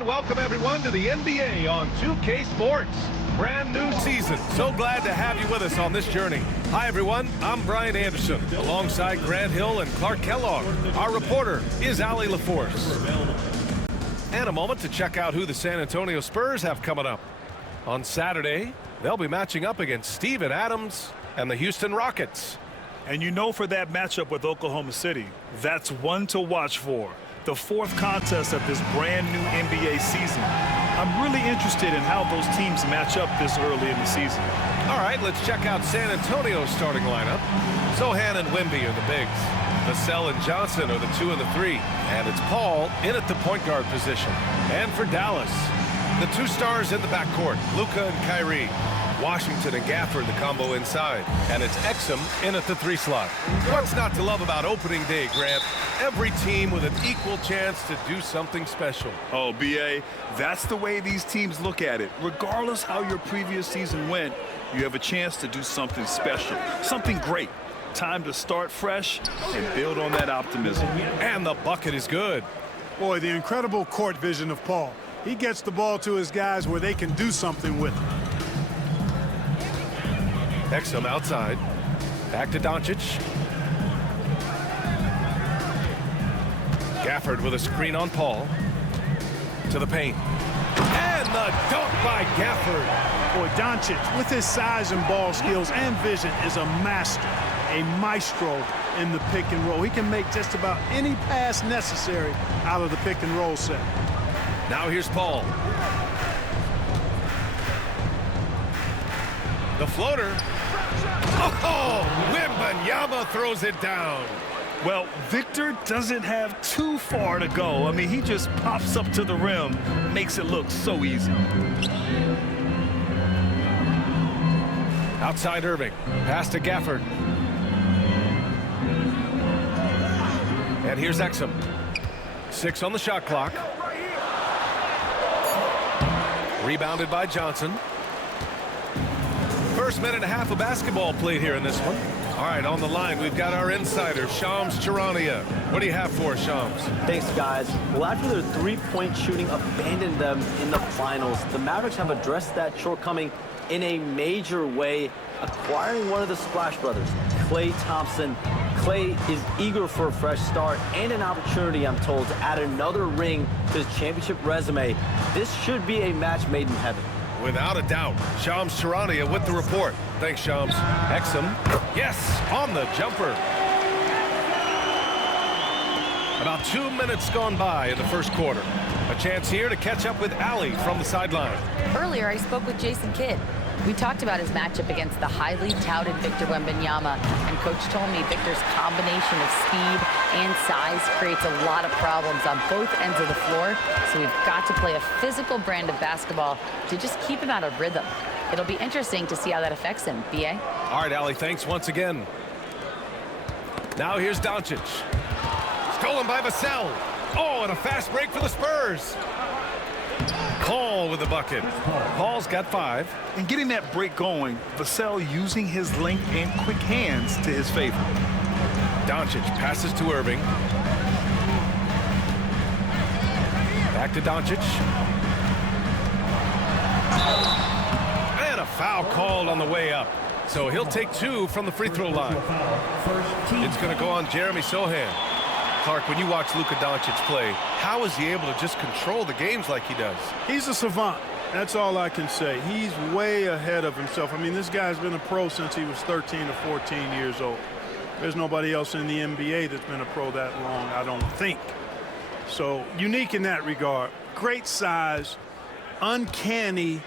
And welcome everyone to the NBA on 2K Sports. Brand new season. So glad to have you with us on this journey. Hi everyone, I'm Brian Anderson, alongside Grant Hill and Clark Kellogg. Our reporter is Allie LaForce. And a moment to check out who the San Antonio Spurs have coming up. On Saturday, they'll be matching up against Steven Adams and the Houston Rockets. And you know, for that matchup with Oklahoma City, that's one to watch for. The fourth contest of this brand new NBA season. I'm really interested in how those teams match up this early in the season. All right, let's check out San Antonio's starting lineup. Sohan and Wemby are the bigs. Vassell and Johnson are the 2 and the 3. And it's Paul in at the point guard position. And for Dallas, the 2 stars in the backcourt, Luka and Kyrie. Washington and Gafford, the combo inside. And it's Exum in at the 3 slot. What's not to love about opening day, Grant? Every team with an equal chance to do something special. Oh, B.A., that's the way these teams look at it. Regardless how your previous season went, you have a chance to do something special, something great. Time to start fresh and build on that optimism. And the bucket is good. Boy, the incredible court vision of Paul. He gets the ball to his guys where they can do something with it. Exum outside. Back to Doncic. Gafford with a screen on Paul. To the paint. And the dunk by Gafford. Boy, Doncic, with his size and ball skills and vision, is a master, a maestro in the pick and roll. He can make just about any pass necessary out of the pick and roll set. Now here's Paul. The floater. Oh, Wembanyama throws it down. Well, Victor doesn't have too far to go. I mean, he just pops up to the rim, makes it look so easy. Outside Irving. Pass to Gafford. And here's Exum. 6 on the shot clock. Rebounded by Johnson. First minute and a half of basketball played here in this one. All right, on the line, we've got our insider, Shams Charania. What do you have for us, Shams? Thanks, guys. Well, after their three-point shooting abandoned them in the finals, the Mavericks have addressed that shortcoming in a major way, acquiring one of the Splash Brothers, Klay Thompson. Klay is eager for a fresh start and an opportunity, I'm told, to add another ring to his championship resume. This should be a match made in heaven. Without a doubt. Shams Charania with the report. Thanks, Shams. Exum. Yes, on the jumper. About 2 minutes gone by in the first quarter. A chance here to catch up with Allie from the sideline. Earlier, I spoke with Jason Kidd. We talked about his matchup against the highly touted Victor Wembanyama, and Coach told me Victor's combination of speed and size creates a lot of problems on both ends of the floor, so we've got to play a physical brand of basketball to just keep him out of rhythm. It'll be interesting to see how that affects him, B.A. All right, Allie, thanks once again. Now here's Doncic. Stolen by Vassell. Oh, and a fast break for the Spurs. Paul with the bucket. Paul's got 5. And getting that break going, Vassell using his length and quick hands to his favor. Doncic passes to Irving. Back to Doncic. And a foul called on the way up. So he'll take 2 from the free throw line. It's going to go on Jeremy Sohan. Clark, when you watch Luka Doncic play, how is he able to just control the games like he does? He's a savant. That's all I can say. He's way ahead of himself. I mean, this guy's been a pro since he was 13 or 14 years old. There's nobody else in the NBA that's been a pro that long, I don't think. So, unique in that regard. Great size, uncanny,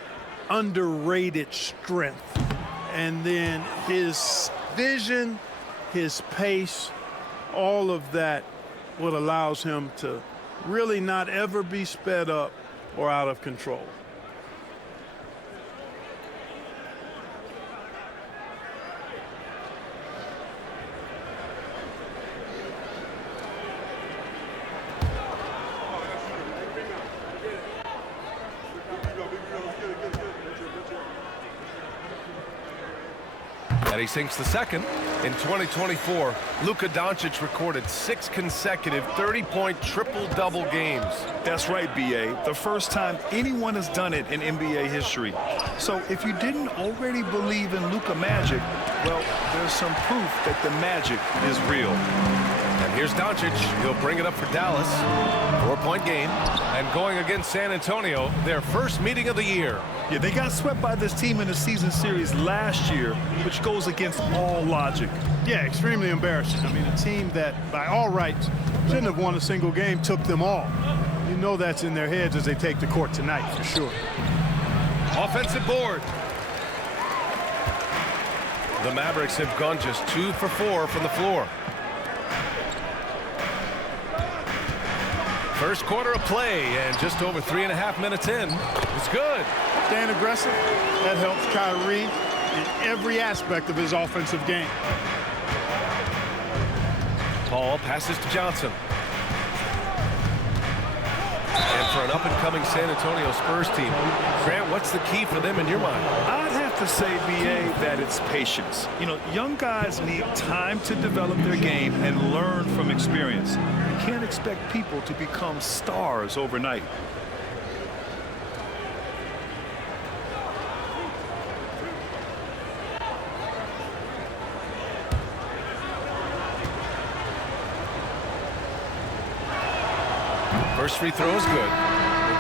underrated strength. And then his vision, his pace, all of that, what allows him to really not ever be sped up or out of control. And he sinks the second. In 2024, Luka Doncic recorded 6 consecutive 30-point triple-double games. That's right, B.A. The first time anyone has done it in NBA history. So if you didn't already believe in Luka magic, well, there's some proof that the magic is real. And here's Doncic. He'll bring it up for Dallas. 4-point game. And going against San Antonio, their first meeting of the year. Yeah, they got swept by this team in the season series last year, which goes against all logic. Yeah, extremely embarrassing. I mean, a team that, by all rights, shouldn't have won a single game, took them all. You know that's in their heads as they take the court tonight, for sure. Offensive board. The Mavericks have gone just 2 for 4 from the floor. First quarter of play, and just over 3.5 minutes in. It's good. Staying aggressive, that helps Kyrie in every aspect of his offensive game. Paul passes to Johnson. And for an up-and-coming San Antonio Spurs team, Grant, what's the key for them in your mind? I'd have to say, B.A., that it's patience. You know, young guys need time to develop their game and learn from experience. You can't expect people to become stars overnight. First free throw is good.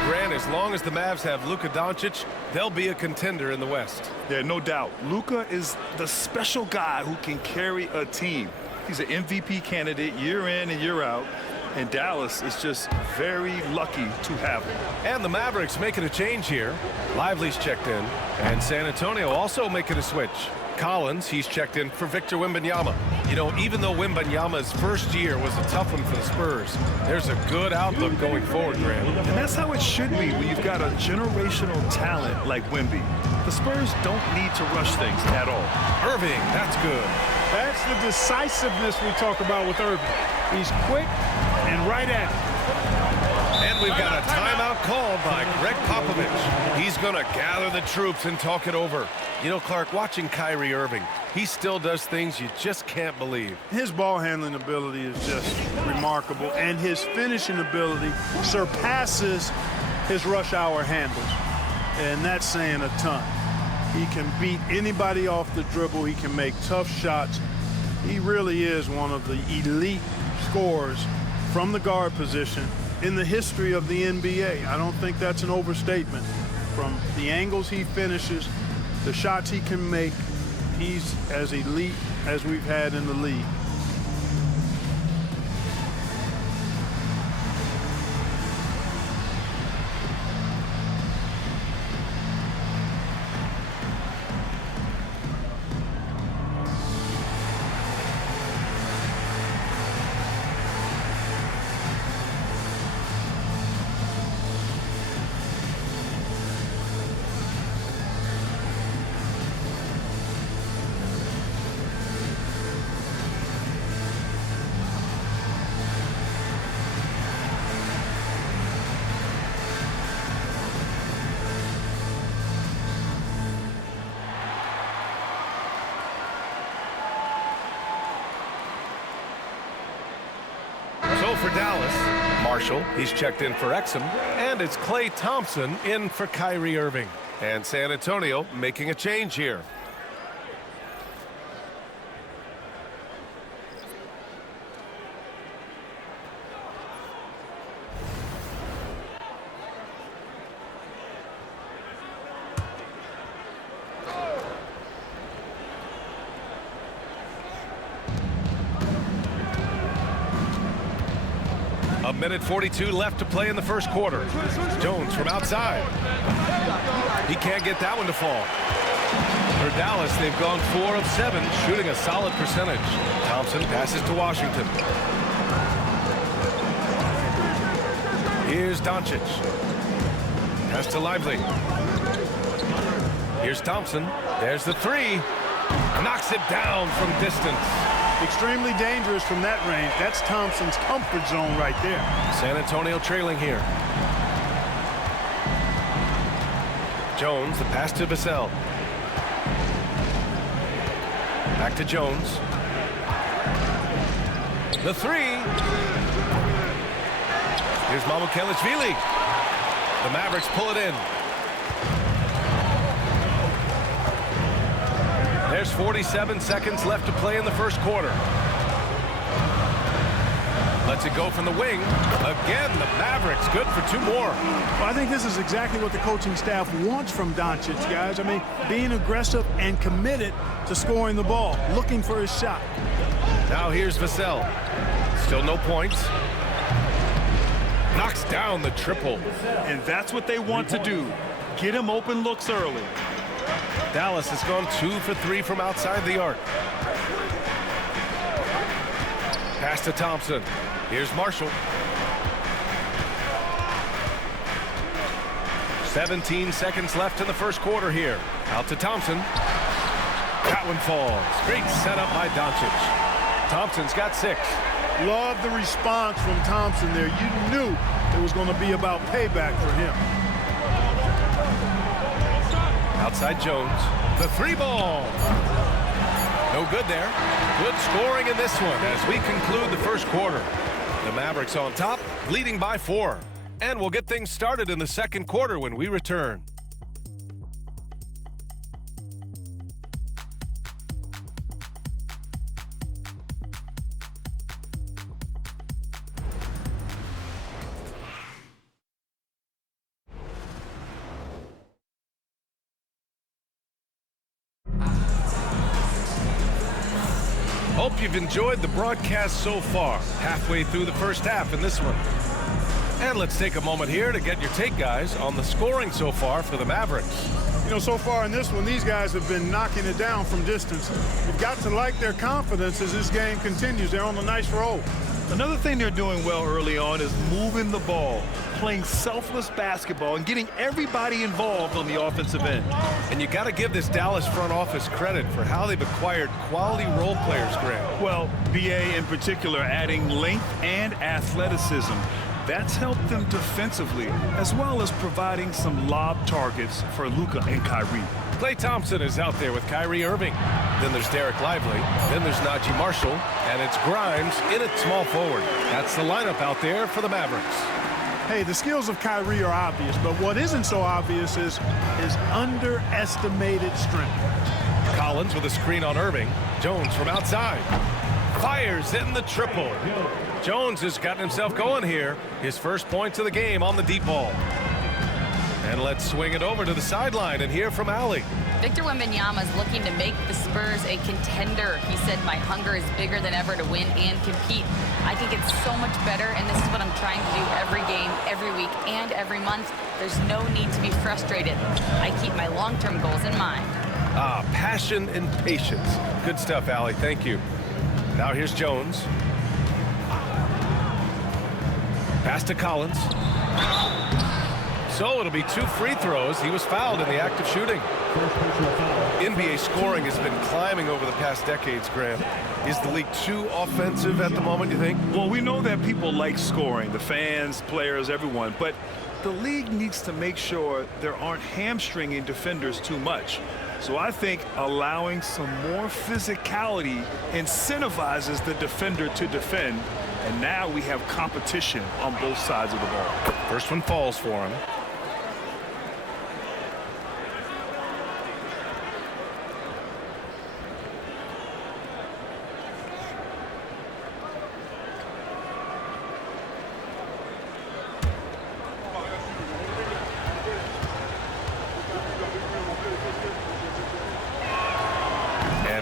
Grant, as long as the Mavs have Luka Doncic, they'll be a contender in the West. Yeah, no doubt. Luka is the special guy who can carry a team. He's an MVP candidate year in and year out, and Dallas is just very lucky to have him. And the Mavericks making a change here. Lively's checked in, and San Antonio also making a switch. Collins, he's checked in for Victor Wembanyama. You know, even though Wembanyama's first year was a tough one for the Spurs, there's a good outlook going forward, Graham. And that's how it should be when you've got a generational talent like Wemby. The Spurs don't need to rush things at all. Irving, that's good. That's the decisiveness we talk about with Irving. He's quick and right at it. And we've got a timeout called by Greg Popovich. He's going to gather the troops and talk it over. You know, Clark, watching Kyrie Irving, he still does things you just can't believe. His ball handling ability is just remarkable, and his finishing ability surpasses his rush hour handles. And that's saying a ton. He can beat anybody off the dribble. He can make tough shots. He really is one of the elite scorers from the guard position in the history of the NBA. I don't think that's an overstatement. From the angles he finishes, the shots he can make, he's as elite as we've had in the league. For Dallas, Marshall, he's checked in for Exum, and it's Klay Thompson in for Kyrie Irving. And San Antonio making a change here. A minute 42 left to play in the first quarter. Jones from outside. He can't get that one to fall. For Dallas, they've gone 4 of 7, shooting a solid percentage. Thompson passes to Washington. Here's Doncic. Pass to Lively. Here's Thompson. There's the 3. Knocks it down from distance. Extremely dangerous from that range. That's Thompson's comfort zone right there. San Antonio trailing here. Jones, the pass to Vassell. Back to Jones. The three. Here's Mamukelishvili. The Mavericks pull it in. There's 47 seconds left to play in the first quarter. Lets it go from the wing. Again, the Mavericks good for two more. Well, I think this is exactly what the coaching staff wants from Doncic, guys. I mean, being aggressive and committed to scoring the ball, looking for his shot. Now here's Vassell. Still no points. Knocks down the triple. And that's what they want to do. Get him open looks early. Dallas has gone 2 for 3 from outside the arc. Pass to Thompson. Here's Marshall. 17 seconds left in the first quarter here. Out to Thompson. That one falls. Great setup by Doncic. Thompson's got 6. Love the response from Thompson there. You knew it was going to be about payback for him. Outside Jones. The 3-ball. No good there. Good scoring in this one as we conclude the first quarter. The Mavericks on top, leading by 4. And we'll get things started in the second quarter when we return. Hope you've enjoyed the broadcast so far. Halfway through the first half in this one. And let's take a moment here to get your take, guys, on the scoring so far for the Mavericks. You know, so far in this one, these guys have been knocking it down from distance. You've got to like their confidence as this game continues. They're on a nice roll. Another thing they're doing well early on is moving the ball, playing selfless basketball, and getting everybody involved on the offensive end. And you got to give this Dallas front office credit for how they've acquired quality role players, Graham. Well, BA in particular adding length and athleticism. That's helped them defensively, as well as providing some lob targets for Luka and Kyrie. Klay Thompson is out there with Kyrie Irving. Then there's Derek Lively. Then there's Najee Marshall. And it's Grimes in at small forward. That's the lineup out there for the Mavericks. Hey, the skills of Kyrie are obvious, but what isn't so obvious is his underestimated strength. Collins with a screen on Irving. Jones from outside. Fires in the triple. Jones has gotten himself going here. His first points of the game on the deep ball. And let's swing it over to the sideline and hear from Allie. Victor Wembanyama is looking to make the Spurs a contender. He said, my hunger is bigger than ever to win and compete. I think it's so much better, and this is what I'm trying to do every game, every week, and every month. There's no need to be frustrated. I keep my long-term goals in mind. Passion and patience. Good stuff, Allie. Thank you. Now here's Jones. Pass to Collins. So it'll be 2 free throws. He was fouled in the act of shooting. NBA scoring has been climbing over the past decades, Graham. Is the league too offensive at the moment, you think? Well, we know that people like scoring, the fans, players, everyone, but the league needs to make sure there aren't hamstringing defenders too much. So I think allowing some more physicality incentivizes the defender to defend, and now we have competition on both sides of the ball. First one falls for him.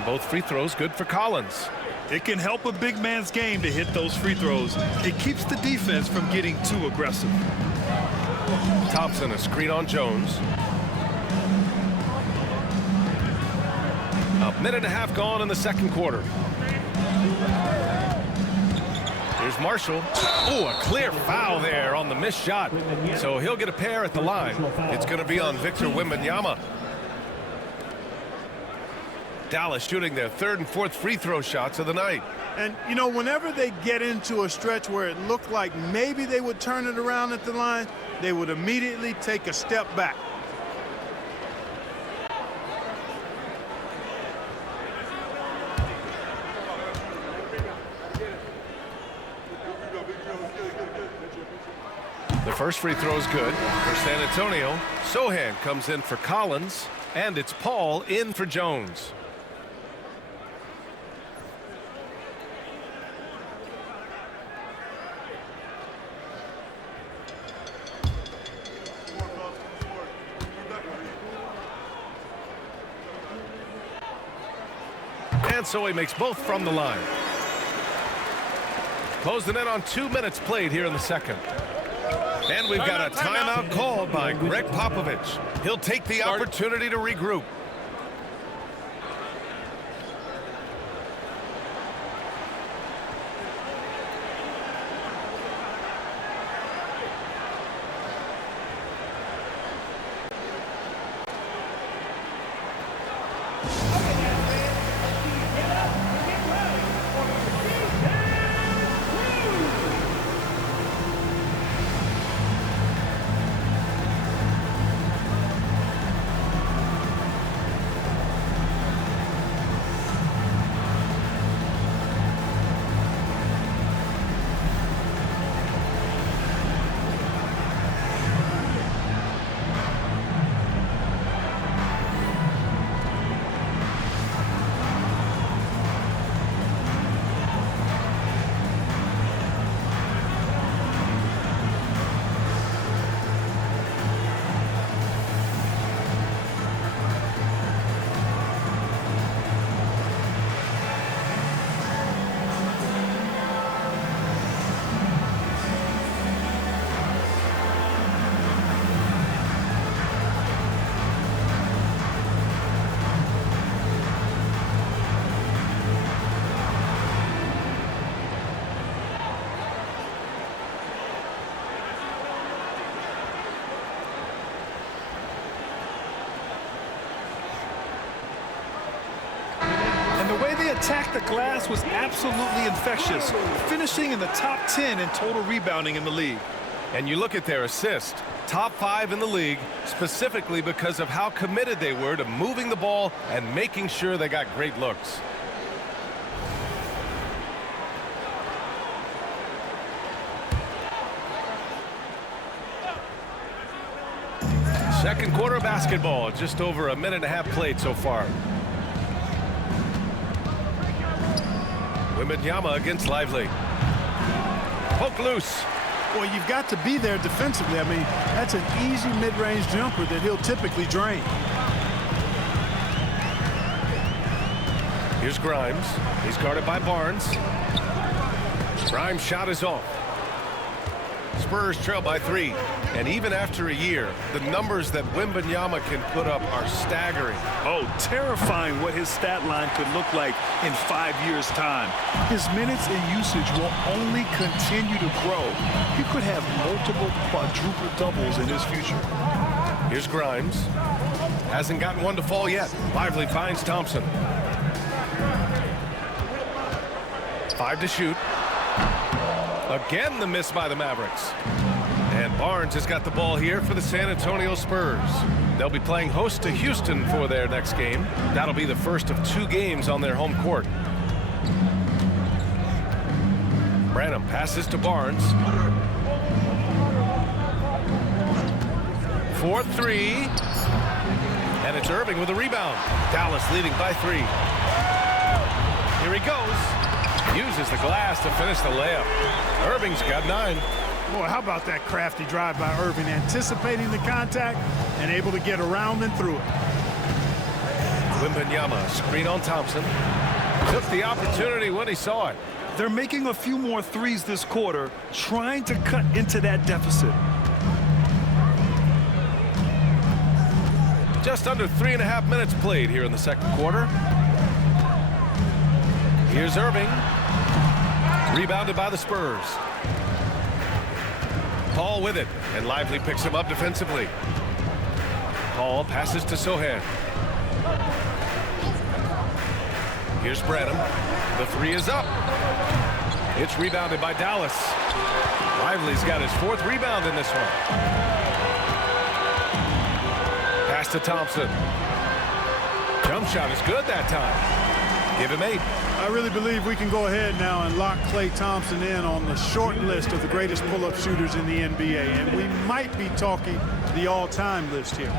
Both free throws good for Collins. It can help a big man's game to hit those free throws. It keeps the defense from getting too aggressive. Thompson, a screen on Jones. A minute and a half gone in the second quarter. Here's Marshall. Oh, a clear foul there on the missed shot. So he'll get a pair at the line. It's going to be on Victor Wembanyama. Dallas shooting their 3rd and 4th free throw shots of the night. And, you know, whenever they get into a stretch where it looked like maybe they would turn it around at the line, they would immediately take a step back. First free throw is good for San Antonio. Sohan comes in for Collins, and it's Paul in for Jones. And so he makes both from the line. Closing in on 2 minutes played here in the second. And we've got a timeout called by Greg Popovich. He'll take the opportunity to regroup. Attack the glass was absolutely infectious, finishing in the top 10 in total rebounding in the league. And you look at their assist, top 5 in the league, specifically because of how committed they were to moving the ball and making sure they got great looks. Second quarter basketball, just over a minute and a half played so far. Wembanyama against Lively. Poke loose. Well, you've got to be there defensively. I mean, that's an easy mid-range jumper that he'll typically drain. Here's Grimes. He's guarded by Barnes. Grimes' shot is off. Spurs trail by 3. And even after a year, the numbers that Wembanyama can put up are staggering. Oh, terrifying what his stat line could look like in 5 years' time. His minutes and usage will only continue to grow. He could have multiple quadruple doubles in his future. Here's Grimes. Hasn't gotten one to fall yet. Lively finds Thompson. 5 to shoot. Again, the miss by the Mavericks. And Barnes has got the ball here for the San Antonio Spurs. They'll be playing host to Houston for their next game. That'll be the first of 2 games on their home court. Branham passes to Barnes. 4-3. And it's Irving with a rebound. Dallas leading by 3. Here he goes. Uses the glass to finish the layup. Irving's got 9. Boy, how about that crafty drive by Irving, anticipating the contact and able to get around and through it. Wembanyama, screen on Thompson. Took the opportunity when he saw it. They're making a few more threes this quarter, trying to cut into that deficit. Just under 3.5 minutes played here in the second quarter. Here's Irving. Rebounded by the Spurs. Paul with it, and Lively picks him up defensively. Paul passes to Sohan. Here's Branham. The 3 is up. It's rebounded by Dallas. Lively's got his 4th rebound in this one. Pass to Thompson. Jump shot is good that time. Give him 8. I really believe we can go ahead now and lock Klay Thompson in on the short list of the greatest pull-up shooters in the NBA. And we might be talking the all-time list here.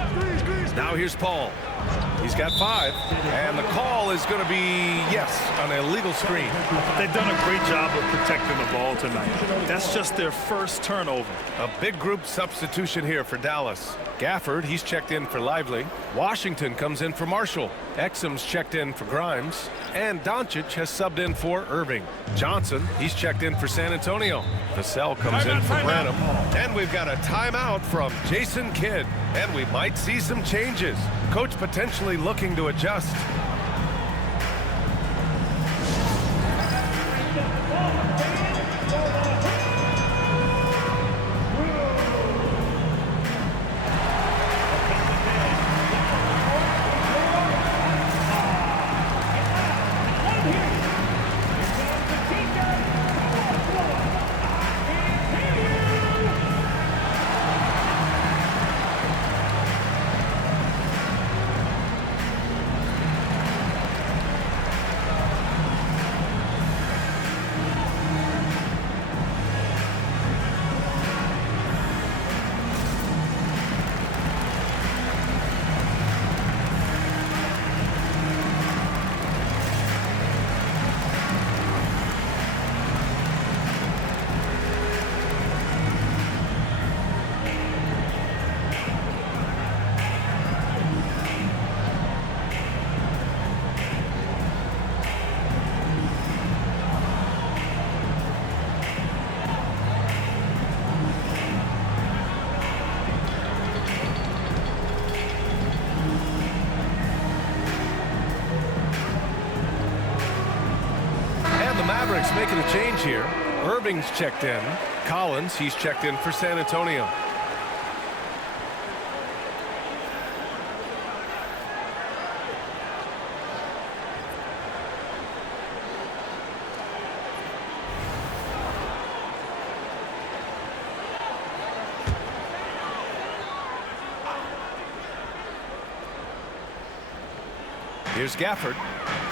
Now here's Paul. He's got 5. And the call is going to be, yes, an illegal screen. They've done a great job of protecting the ball tonight. That's just their first turnover. A big group substitution here for Dallas. Gafford, he's checked in for Lively. Washington comes in for Marshall. Exum's checked in for Grimes. And Doncic has subbed in for Irving. Johnson, he's checked in for San Antonio. Vassell comes in for Branham. And we've got a timeout from Jason Kidd. And we might see some changes. Coach potentially looking to adjust. Mavericks making a change here. Irving's checked in. Collins, he's checked in for San Antonio. Here's Gafford.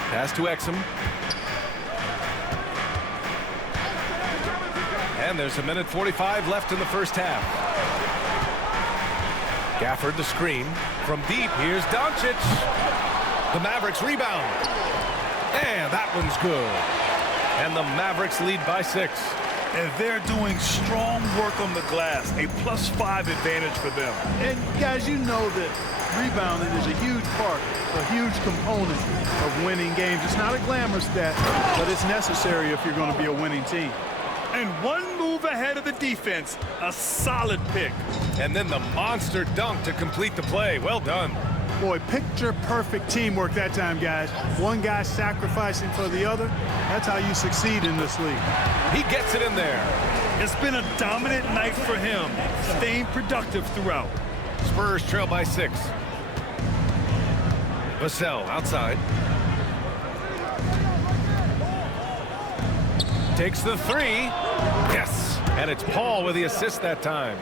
Pass to Exum. And there's a minute 45 left in the first half. Gafford the screen. From deep, here's Doncic. The Mavericks rebound. And that one's good. And the Mavericks lead by 6. And they're doing strong work on the glass. A +5 advantage for them. And guys, you know that rebounding is a huge part, a huge component of winning games. It's not a glamorous stat, but it's necessary if you're going to be a winning team. And one move ahead of the defense, a solid pick. And then the monster dunk to complete the play. Well done. Boy, picture perfect teamwork that time, guys. One guy sacrificing for the other. That's how you succeed in this league. He gets it in there. It's been a dominant night for him, staying productive throughout. Spurs trail by 6. Vassell outside. Takes the 3. Yes. And it's Paul with the assist that time.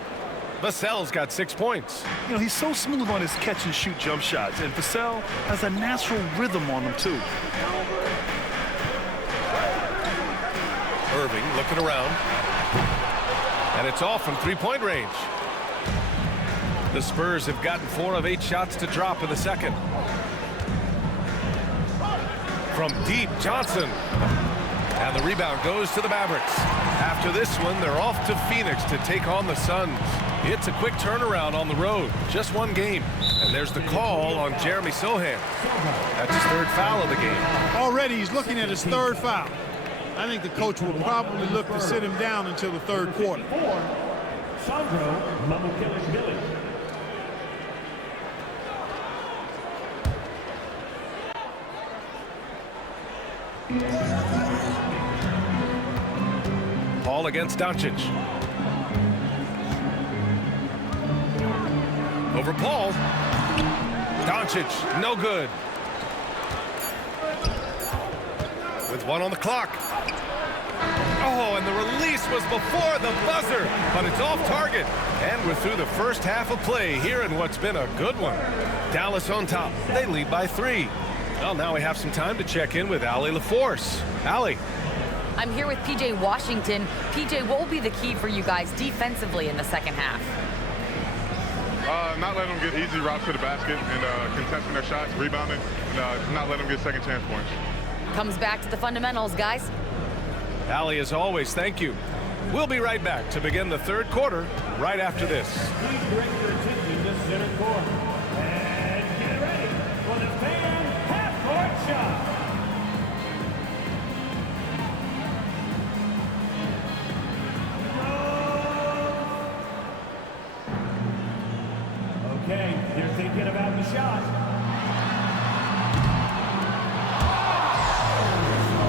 Vassell's got 6 points. You know, he's so smooth on his catch-and-shoot jump shots, and Vassell has a natural rhythm on him, too. Irving looking around. And it's off from three-point range. The Spurs have gotten 4 of 8 shots to drop in the second. From deep, Johnson. And the rebound goes to the Mavericks. After this one, they're off to Phoenix to take on the Suns. It's a quick turnaround on the road. Just one game. And there's the call on Jeremy Sohan. That's his 3rd foul of the game. Already he's looking at his 3rd foul. I think the coach will probably look to sit him down until the 3rd quarter. Paul against Doncic. Over Paul. Doncic, no good. With 1 on the clock. Oh, and the release was before the buzzer, but it's off target. And we're through the first half of play here in what's been a good one. Dallas on top. They lead by 3. Well, now we have some time to check in with Allie LaForce. Allie. I'm here with PJ Washington. PJ, what will be the key for you guys defensively in the second half? Not letting them get easy routes to the basket and contesting their shots, rebounding, and not letting them get second chance points. Comes back to the fundamentals, guys. Allie, as always, thank you. We'll be right back to begin the third quarter right after this. Please direct your attention to center court. And get ready for the fan half-court shot. Okay, they're thinking about the shot. So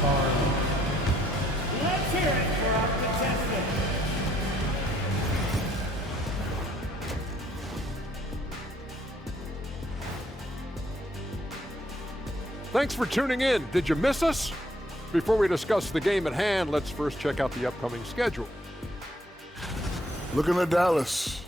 sorry. Let's hear it for our contestant. Thanks for tuning in. Did you miss us? Before we discuss the game at hand, let's first check out the upcoming schedule. Looking at Dallas.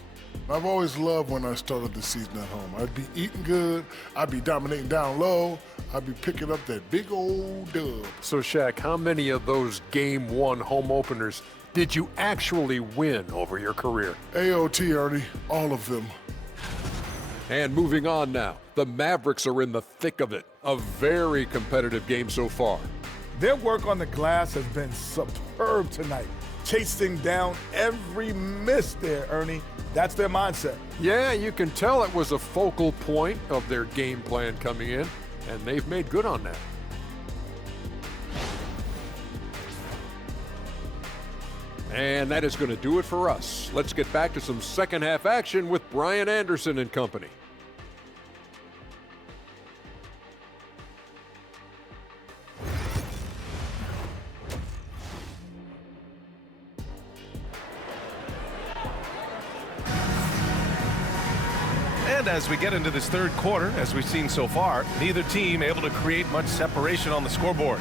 I've always loved when I started the season at home. I'd be eating good, I'd be dominating down low, I'd be picking up that big old dub. So, Shaq, how many of those Game 1 home openers did you actually win over your career? AOT, Ernie, all of them. And moving on now, the Mavericks are in the thick of it. A very competitive game so far. Their work on the glass has been superb tonight. Chasing down every miss there, Ernie. That's their mindset. Yeah, you can tell it was a focal point of their game plan coming in, and they've made good on that. And that is going to do it for us. Let's get back to some second half action with Brian Anderson and company. And as we get into this third quarter, as we've seen so far, neither team able to create much separation on the scoreboard.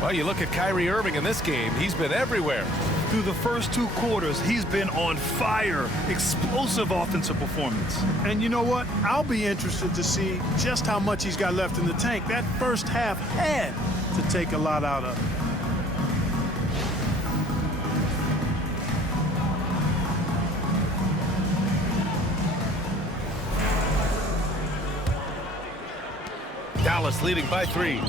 Well, you look at Kyrie Irving in this game, he's been everywhere. Through the first two quarters, he's been on fire. Explosive offensive performance. And you know what? I'll be interested to see just how much he's got left in the tank. That first half had to take a lot out of it. Dallas leading by 3.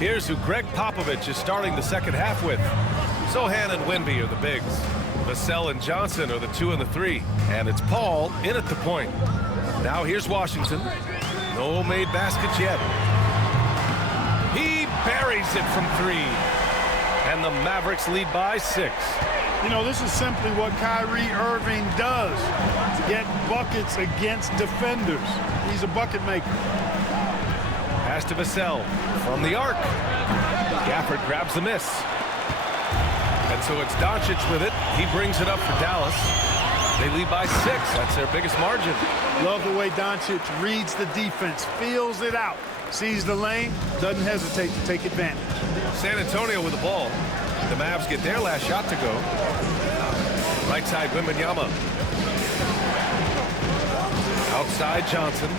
Here's who Greg Popovich is starting the second half with. Sohan and Wemby are the bigs. Vassell and Johnson are the 2 and the 3. And it's Paul in at the point. Now here's Washington. No made baskets yet. He buries it from 3. And the Mavericks lead by 6. You know, this is simply what Kyrie Irving does. Get buckets against defenders. He's a bucket maker. Pass to Vassell from the arc. Gafford grabs the miss. And so it's Doncic with it. He brings it up for Dallas. They lead by 6. That's their biggest margin. Love the way Doncic reads the defense, feels it out, sees the lane, doesn't hesitate to take advantage. San Antonio with the ball. The Mavs get their last shot to go. Right side, Wembanyama. Outside, Johnson.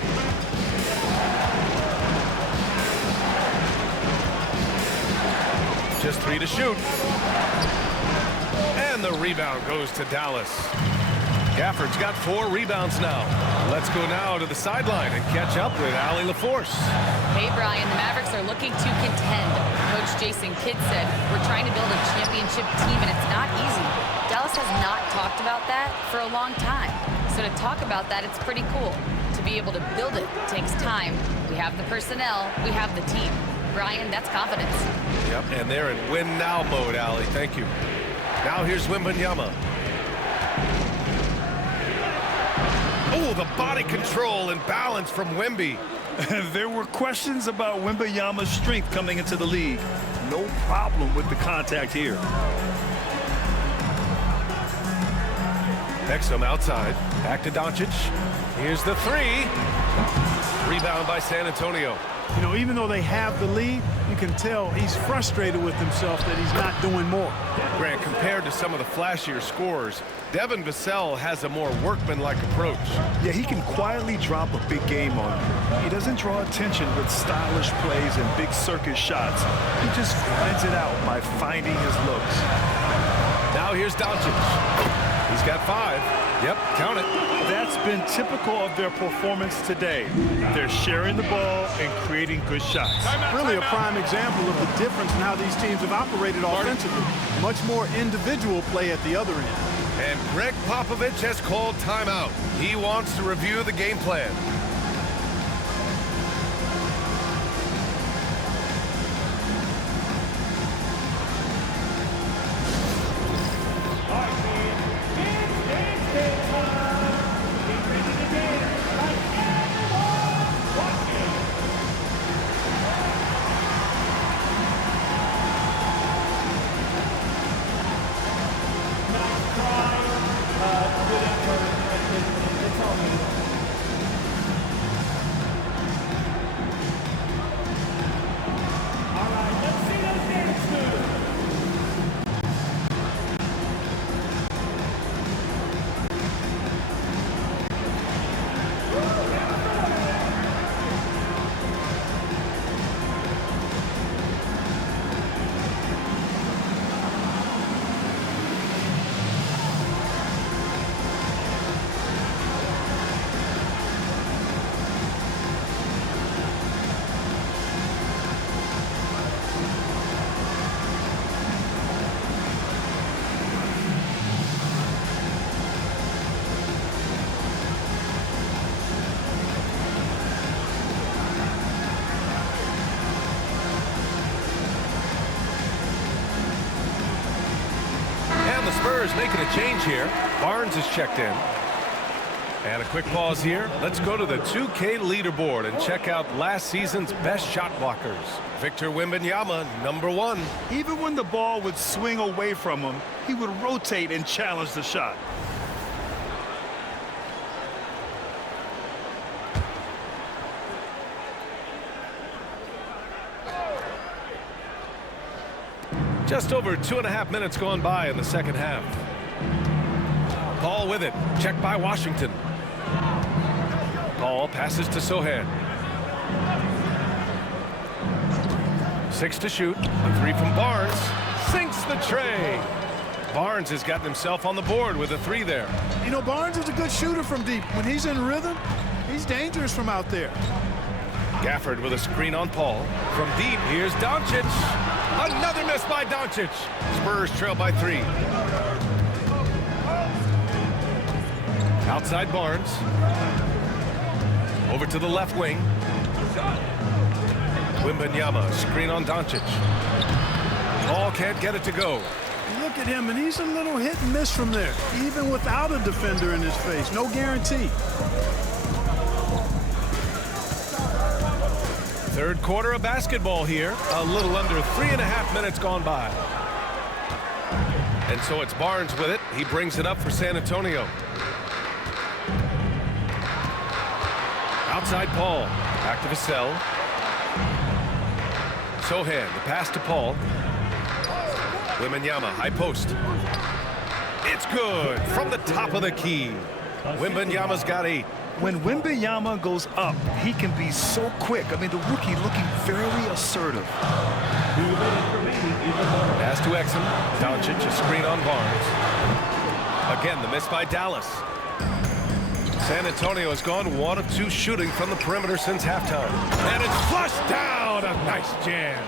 Just 3 to shoot. And the rebound goes to Dallas. Gafford's got 4 rebounds now. Let's go now to the sideline and catch up with Allie LaForce. Hey, Brian, the Mavericks are looking to contend. Coach Jason Kidd said, we're trying to build a championship team, and it's not easy. Dallas has not talked about that for a long time. So to talk about that, it's pretty cool. To be able to build it takes time. We have the personnel, we have the team. Brian, that's confidence. Yep, and they're in win-now mode, Allie. Thank you. Now here's Wembanyama. Oh, the body control and balance from Wemby. There were questions about Wembanyama's strength coming into the league. No problem with the contact here. Exum outside. Back to Doncic. Here's the 3. Rebound by San Antonio. You know, even though they have the lead, you can tell he's frustrated with himself that he's not doing more. Grant, compared to some of the flashier scorers, Devin Vassell has a more workmanlike approach. Yeah, he can quietly drop a big game on you. He doesn't draw attention with stylish plays and big circus shots. He just grinds it out by finding his looks. Now here's Doncic. He's got 5. Yep, count it. That's been typical of their performance today. They're sharing the ball and creating good shots. Really a prime example of the difference in how these teams have operated offensively. Much more individual play at the other end. And Greg Popovich has called timeout. He wants to review the game plan. Spurs making a change here. Barnes is checked in. And a quick pause here. Let's go to the 2K leaderboard and check out last season's best shot blockers. Victor Wembanyama, #1. Even when the ball would swing away from him, he would rotate and challenge the shot. Just over 2.5 minutes gone by in the second half. Paul with it. Checked by Washington. Paul passes to Sohan. 6 to shoot. A 3 from Barnes. Sinks the tray. Barnes has gotten himself on the board with a 3 there. You know, Barnes is a good shooter from deep. When he's in rhythm, he's dangerous from out there. Gafford with a screen on Paul. From deep, here's Doncic. Another miss by Doncic. Spurs trail by 3. Outside Barnes. Over to the left wing. Wembanyama, screen on Doncic. Paul can't get it to go. Look at him, and he's a little hit and miss from there, even without a defender in his face. No guarantee. Third quarter of basketball here. A little under 3.5 minutes gone by. And so it's Barnes with it. He brings it up for San Antonio. Outside Paul. Back to Vassell. Sohan, the pass to Paul. Wembanyama, high post. It's good from the top of the key. Wembanyama's got 8. When Wembanyama goes up, he can be so quick. I mean, the rookie looking very assertive. Pass to Exum. Doncic, a screen on Barnes. Again, the miss by Dallas. San Antonio has gone 1 of 2 shooting from the perimeter since halftime. And it's flushed down. A nice jam.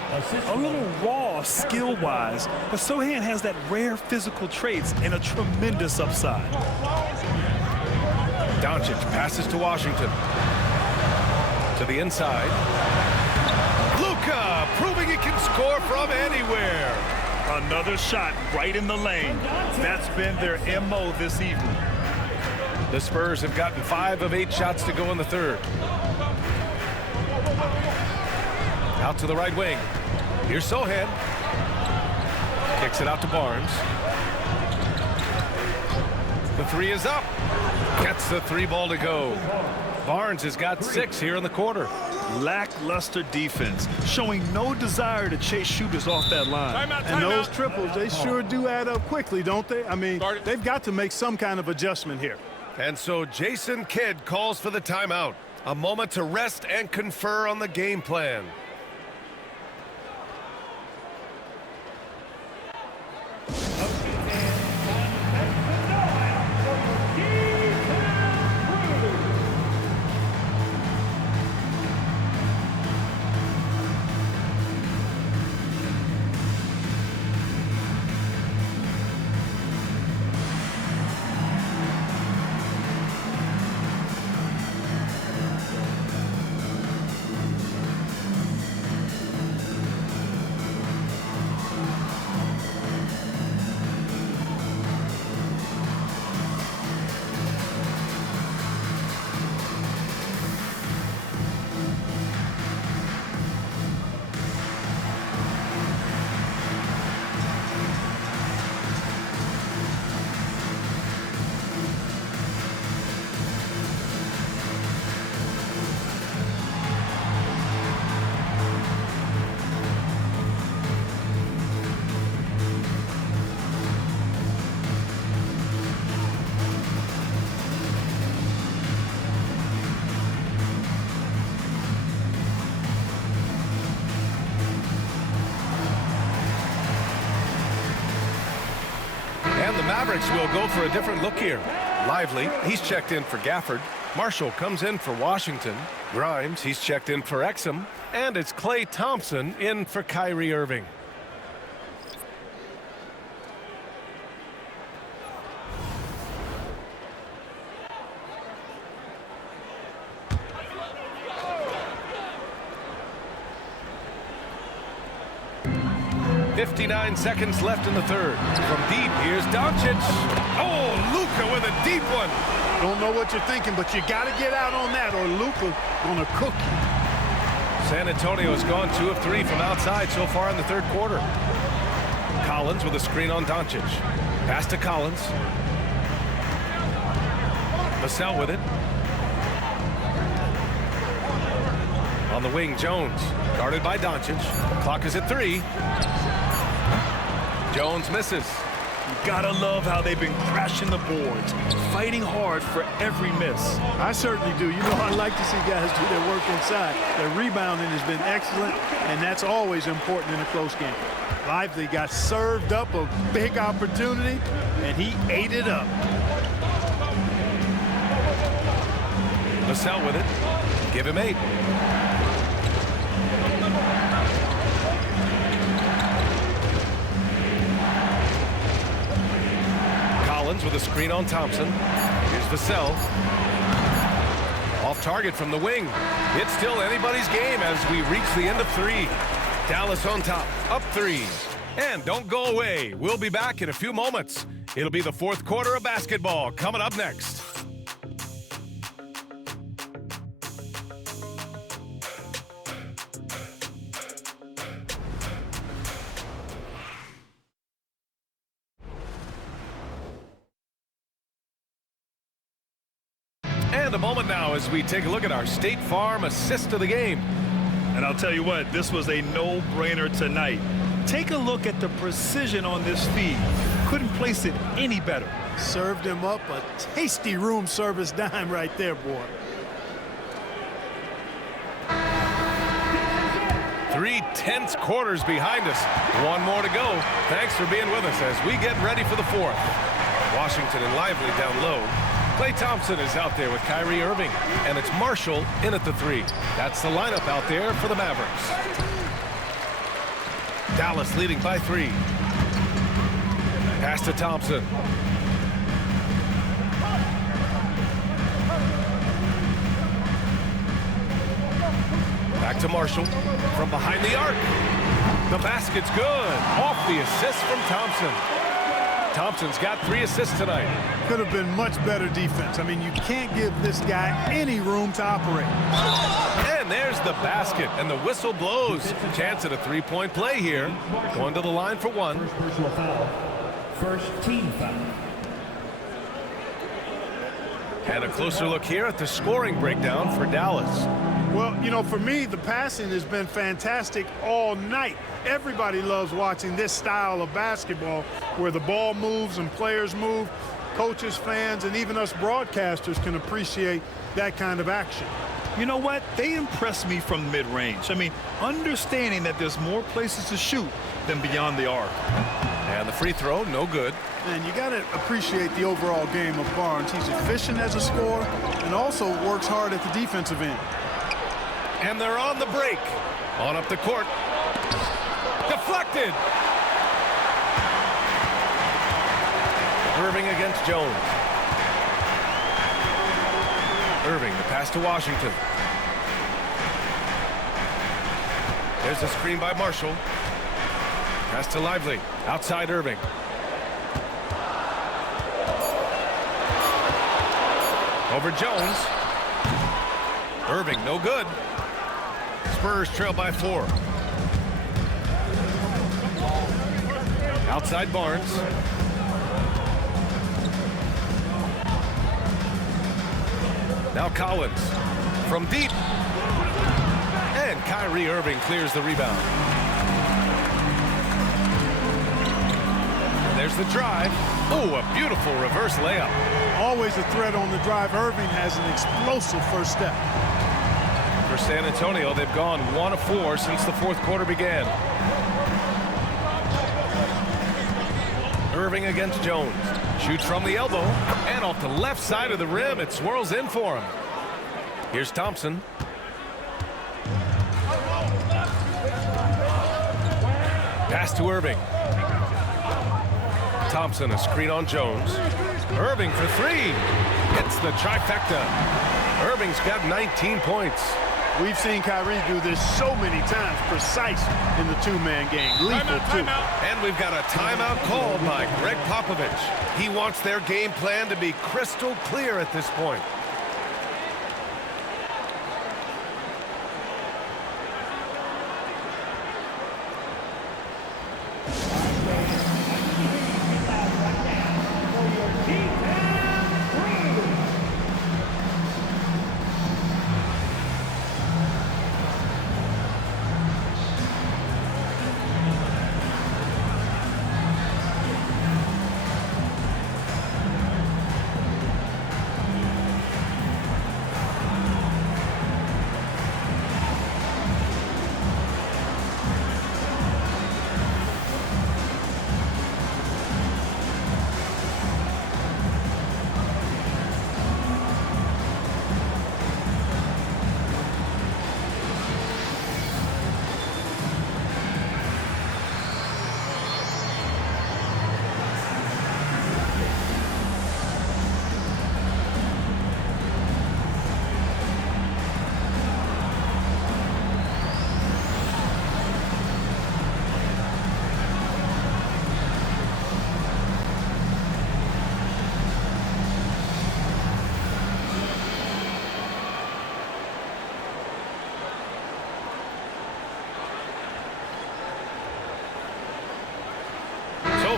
A little raw skill-wise, but Sohan has that rare physical traits and a tremendous upside. Doncic passes to Washington. To the inside. Luka proving he can score from anywhere. Another shot right in the lane. That's been their MO this evening. The Spurs have gotten 5 of 8 shots to go in the third. Out to the right wing. Here's Sohan. Kicks it out to Barnes. The 3 is up. Gets the 3 ball to go. Barnes has got 6 here in the quarter. Lackluster defense, showing no desire to chase shooters off that line. And those triples, they sure do add up quickly, don't they? I mean, they've got to make some kind of adjustment here. And so Jason Kidd calls for the timeout. A moment to rest and confer on the game plan. And the Mavericks will go for a different look here. Lively, he's checked in for Gafford. Marshall comes in for Washington. Grimes, he's checked in for Exum. And it's Klay Thompson in for Kyrie Irving. .59 seconds left in the third. From deep, here's Doncic. Oh, Luka with a deep one. Don't know what you're thinking, but you got to get out on that or Luka gonna cook you. San Antonio has gone 2 of 3 from outside so far in the third quarter. Collins with a screen on Doncic. Pass to Collins. Vassell with it. On the wing, Jones. Guarded by Doncic. Clock is at 3. Jones misses. You gotta love how they've been crashing the boards, fighting hard for every miss. I certainly do. You know, I like to see guys do their work inside. Their rebounding has been excellent, and that's always important in a close game. Lively got served up a big opportunity, and he ate it up. Vassell with it. Give him 8. Collins with a screen on Thompson. Here's Vassell. Off target from the wing. It's still anybody's game as we reach the end of 3. Dallas on top, up 3. And don't go away. We'll be back in a few moments. It'll be the fourth quarter of basketball coming up next. And a moment now as we take a look at our State Farm assist of the game. And I'll tell you what, this was a no-brainer tonight. Take a look at the precision on this feed. Couldn't place it any better. Served him up a tasty room service dime right there, boy. 3 tense quarters behind us. 1 more to go. Thanks for being with us as we get ready for the fourth. Washington and Lively down low. Klay Thompson is out there with Kyrie Irving, and it's Marshall in at the 3. That's the lineup out there for the Mavericks. Dallas leading by 3. Pass to Thompson. Back to Marshall from behind the arc. The basket's good. Off the assist from Thompson. Thompson's got 3 assists tonight. Could have been much better defense. I mean, you can't give this guy any room to operate. And there's the basket, and the whistle blows. Chance at a 3-point play here. Going to the line for 1. First personal foul. First team foul. And a closer look here at the scoring breakdown for Dallas. Well, you know, for me, the passing has been fantastic all night. Everybody loves watching this style of basketball where the ball moves and players move. Coaches, fans, and even us broadcasters can appreciate that kind of action. You know what? They impress me from mid-range. I mean, understanding that there's more places to shoot than beyond the arc. And the free throw, no good. And you got to appreciate the overall game of Barnes. He's efficient as a scorer and also works hard at the defensive end. And they're on the break. On up the court. Deflected. Irving against Jones. Irving, the pass to Washington. There's a screen by Marshall. Pass to Lively. Outside Irving. Over Jones. Irving, no good. Spurs trail by 4. Outside Barnes. Now Collins from deep. And Kyrie Irving clears the rebound. And there's the drive. Oh, a beautiful reverse layup. Always a threat on the drive. Irving has an explosive first step. For San Antonio, they've gone 1 of 4 since the fourth quarter began. Irving against Jones. Shoots from the elbow. And off the left side of the rim, it swirls in for him. Here's Thompson. Pass to Irving. Thompson, a screen on Jones. Irving for 3. Hits the trifecta. Irving's got 19 points. We've seen Kyrie do this so many times, precise in the two-man game. Lethal, too. And we've got a timeout called by Greg Popovich. He wants their game plan to be crystal clear at this point.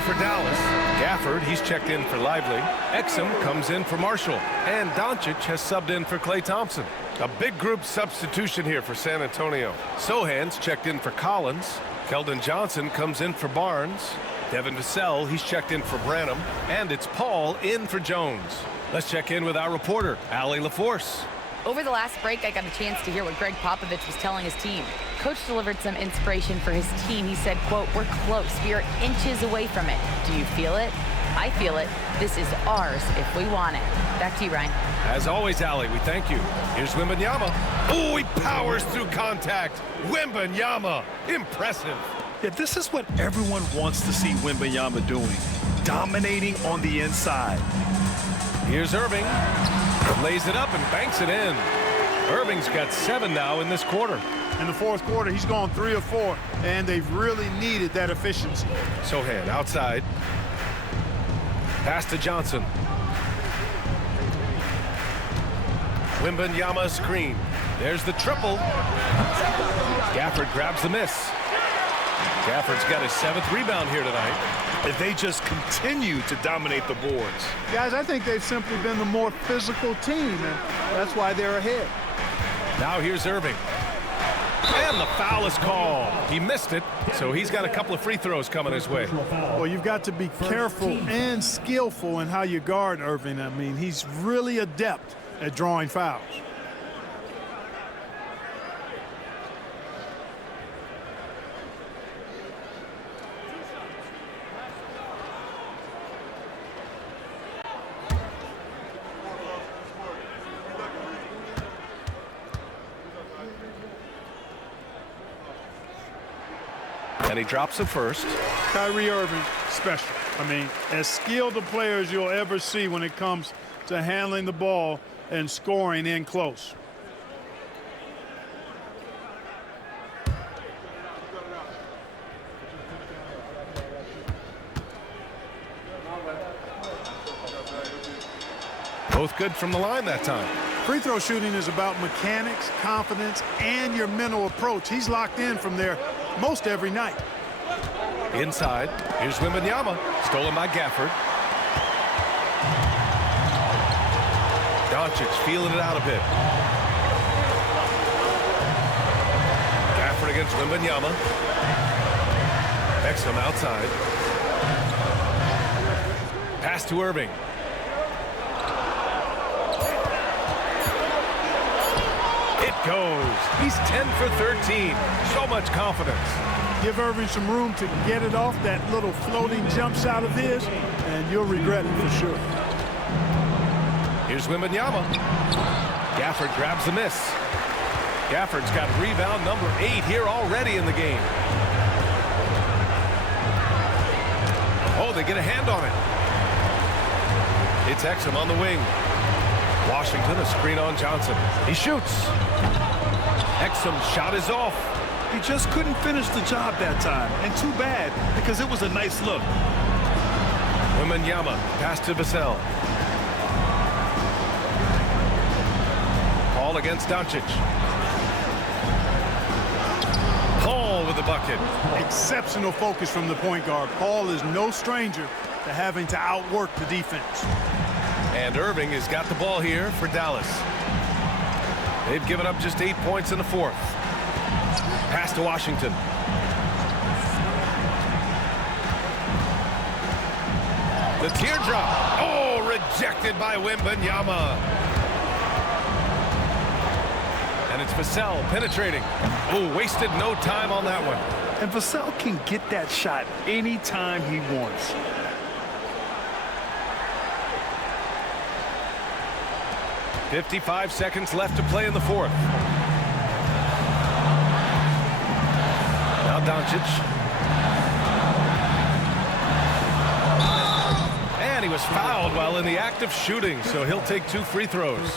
For Dallas, Gafford, he's checked in for Lively. Exum comes in for Marshall. And Doncic has subbed in for Klay Thompson. A big group substitution here for San Antonio. Sohan's checked in for Collins. Keldon Johnson comes in for Barnes. Devin Vassell, he's checked in for Branham. And it's Paul in for Jones. Let's check in with our reporter, Allie LaForce. Over the last break, I got a chance to hear what Greg Popovich was telling his team. Coach delivered some inspiration for his team. He said, quote, "We're close. We are inches away from it. Do you feel it? I feel it. This is ours if we want it." Back to you, Ryan. As always, Allie, we thank you. Here's Wembanyama. Oh, he powers through contact. Wembanyama. Impressive. Yeah, this is what everyone wants to see Wembanyama doing. Dominating on the inside. Here's Irving. Lays it up and banks it in. Irving's got 7 now in this quarter. In the fourth quarter, he's gone 3 of 4, and they've really needed that efficiency. Sohan outside. Pass to Johnson. Wembanyama screen. There's the triple. Gafford grabs the miss. Gafford's got his 7th rebound here tonight. And they just continue to dominate the boards. Guys, I think they've simply been the more physical team, and that's why they're ahead. Now here's Irving. And the foul is called. He missed it, so he's got a couple of free throws coming his way. Well, you've got to be careful and skillful in how you guard Irving. I mean, he's really adept at drawing fouls. And he drops it first. Kyrie Irving, special. I mean, as skilled a player as you'll ever see when it comes to handling the ball and scoring in close. Both good from the line that time. Free throw shooting is about mechanics, confidence, and your mental approach. He's locked in from there most every night. Inside, here's Wembanyama, stolen by Gafford. Doncic feeling it out a bit. Gafford against Wembanyama. Exum outside. Pass to Irving. It goes. He's 10 for 13. So much confidence. Give Irving some room to get it off that little floating jump shot of his, and you'll regret it for sure. Here's Wembanyama. Gafford grabs the miss. Gafford's got rebound number 8 here already in the game. Oh, they get a hand on it. It's Exum on the wing. Washington, a screen on Johnson. He shoots. Exum's shot is off. He just couldn't finish the job that time. And too bad, because it was a nice look. Wembanyama, pass to Vassell. Paul against Doncic. Paul with the bucket. Exceptional focus from the point guard. Paul is no stranger to having to outwork the defense. And Irving has got the ball here for Dallas. They've given up just 8 points in the fourth. Pass to Washington. The teardrop. Oh, rejected by Wembanyama. And it's Vassell penetrating. Oh, wasted no time on that one. And Vassell can get that shot anytime he wants. .55 seconds left to play in the fourth. Now Doncic. And he was fouled while in the act of shooting, so he'll take 2 free throws.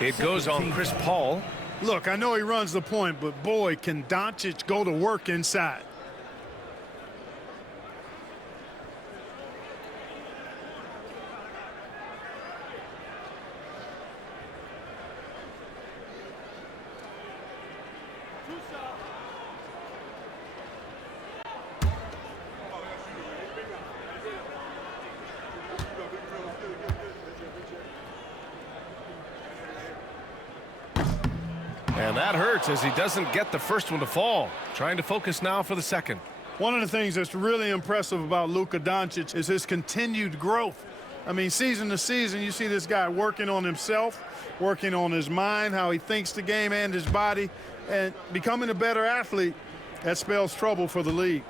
It goes on Chris Paul. Look, I know he runs the point, but boy, can Doncic go to work inside. And that hurts as he doesn't get the first one to fall. Trying to focus now for the second. One of the things that's really impressive about Luka Doncic is his continued growth. I mean, season to season, you see this guy working on himself, working on his mind, how he thinks the game and his body, and becoming a better athlete. That spells trouble for the league.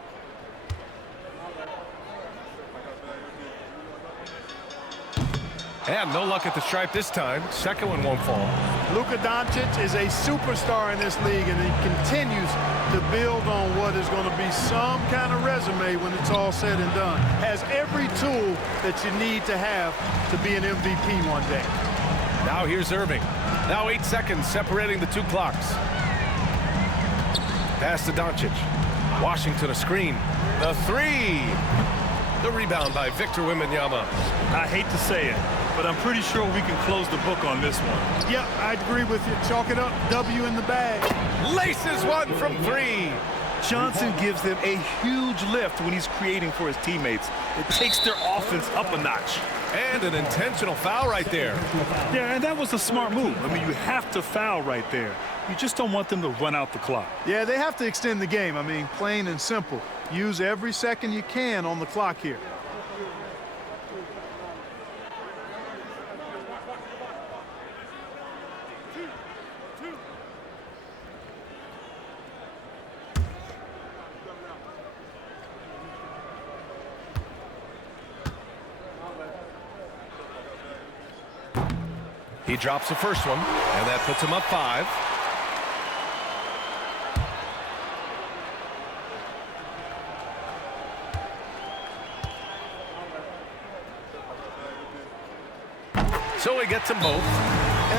And no luck at the stripe this time. Second one won't fall. Luka Doncic is a superstar in this league, and he continues to build on what is going to be some kind of resume when it's all said and done. Has every tool that you need to have to be an MVP one day. Now here's Irving. Now 8 seconds separating the 2 clocks. Pass to Doncic. Washington a screen. The 3. The rebound by Victor Wembanyama. I hate to say it, but I'm pretty sure we can close the book on this one. Yeah, I agree with you. Chalk it up. W in the bag. Laces one from 3. Johnson gives them a huge lift when he's creating for his teammates. It takes their offense up a notch. And an intentional foul right there. Yeah, and that was a smart move. I mean, you have to foul right there. You just don't want them to run out the clock. Yeah, they have to extend the game. I mean, plain and simple. Use every second you can on the clock here. He drops the first one, and that puts him up 5. So he gets them both,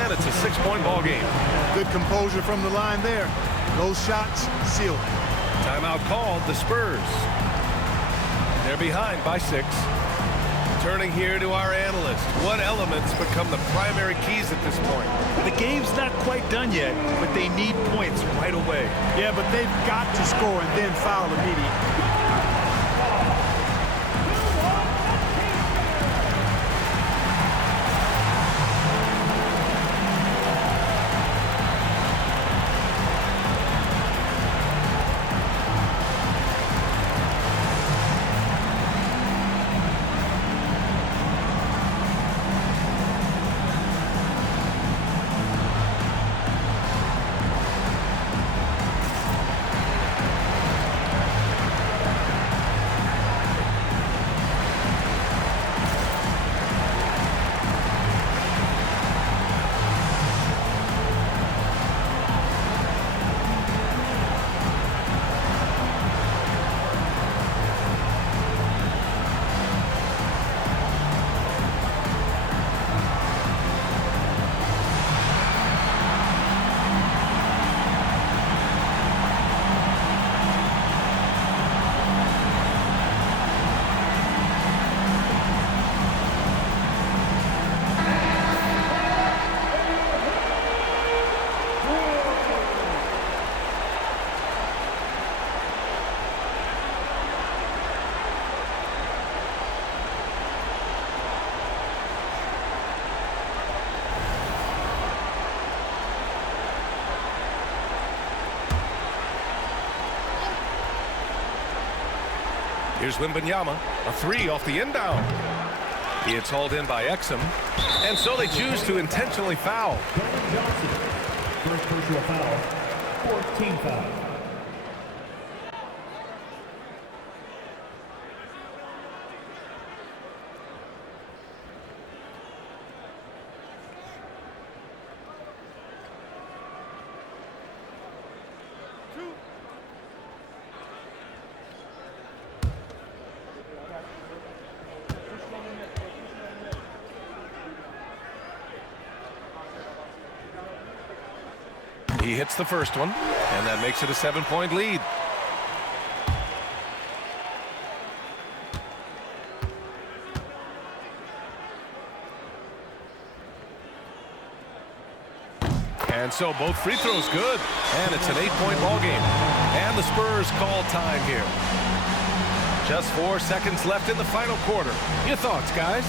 and it's a 6-point ball game. Good composure from the line there. Those shots sealed. Timeout called, the Spurs. They're behind by 6. Turning here to our analyst. What elements become the primary keys at this point? The game's not quite done yet, but they need points right away. Yeah, but they've got to score and then foul immediately. Here's Wembanyama, a 3 off the inbound. It's hauled in by Exum, and so they choose to intentionally foul. Johnson, first personal foul, 14 foul. He hits the first one, and that makes it a 7-point lead. And so both free throws good, and it's an 8-point ball game. And the Spurs call time here. Just 4 seconds left in the final quarter. Your thoughts, guys?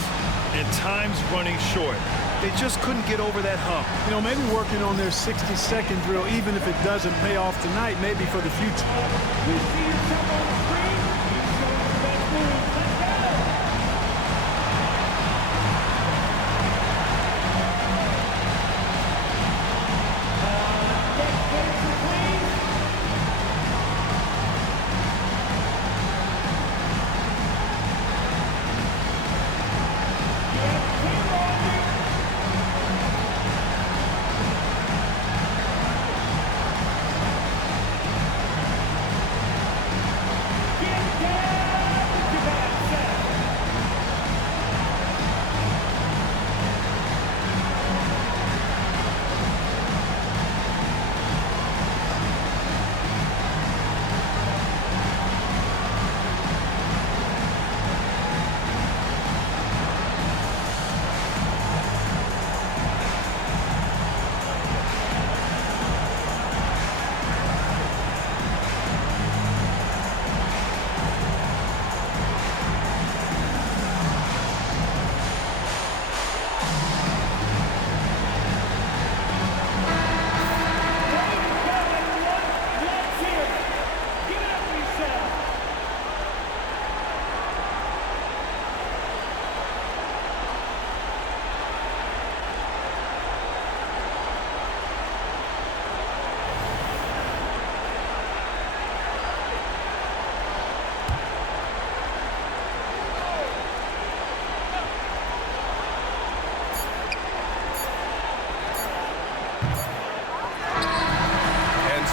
And time's running short. They just couldn't get over that hump. You know, maybe working on their 60-second drill, even if it doesn't pay off tonight, maybe for the future. You see yourself on the screen? You show us the best move. Let's go! Next dancer, please.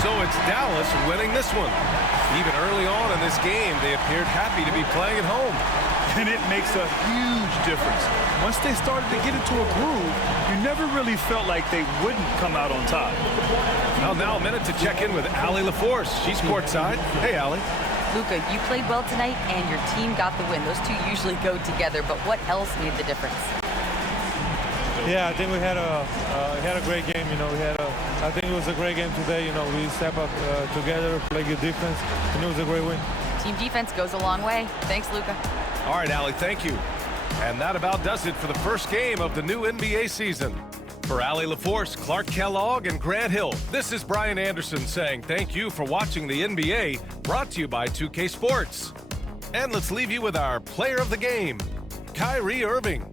so it's Dallas winning this one. Even early on in this game, they appeared happy to be playing at home. And it makes a huge difference. Once they started to get into a groove, you never really felt like they wouldn't come out on top. Well, now a minute to check in with Allie LaForce. She's courtside. Hey, Allie. Luka, you played well tonight, and your team got the win. Those two usually go together, but what else made the difference? Yeah, I think we had a great game. I think it was a great game today. We step up together, play good defense, and it was a great win. Team defense goes a long way. Thanks, Luka. All right, Allie, thank you. And that about does it for the first game of the new NBA season. For Allie LaForce, Clark Kellogg, and Grant Hill, this is Brian Anderson saying thank you for watching the NBA, brought to you by 2K Sports. And let's leave you with our player of the game, Kyrie Irving.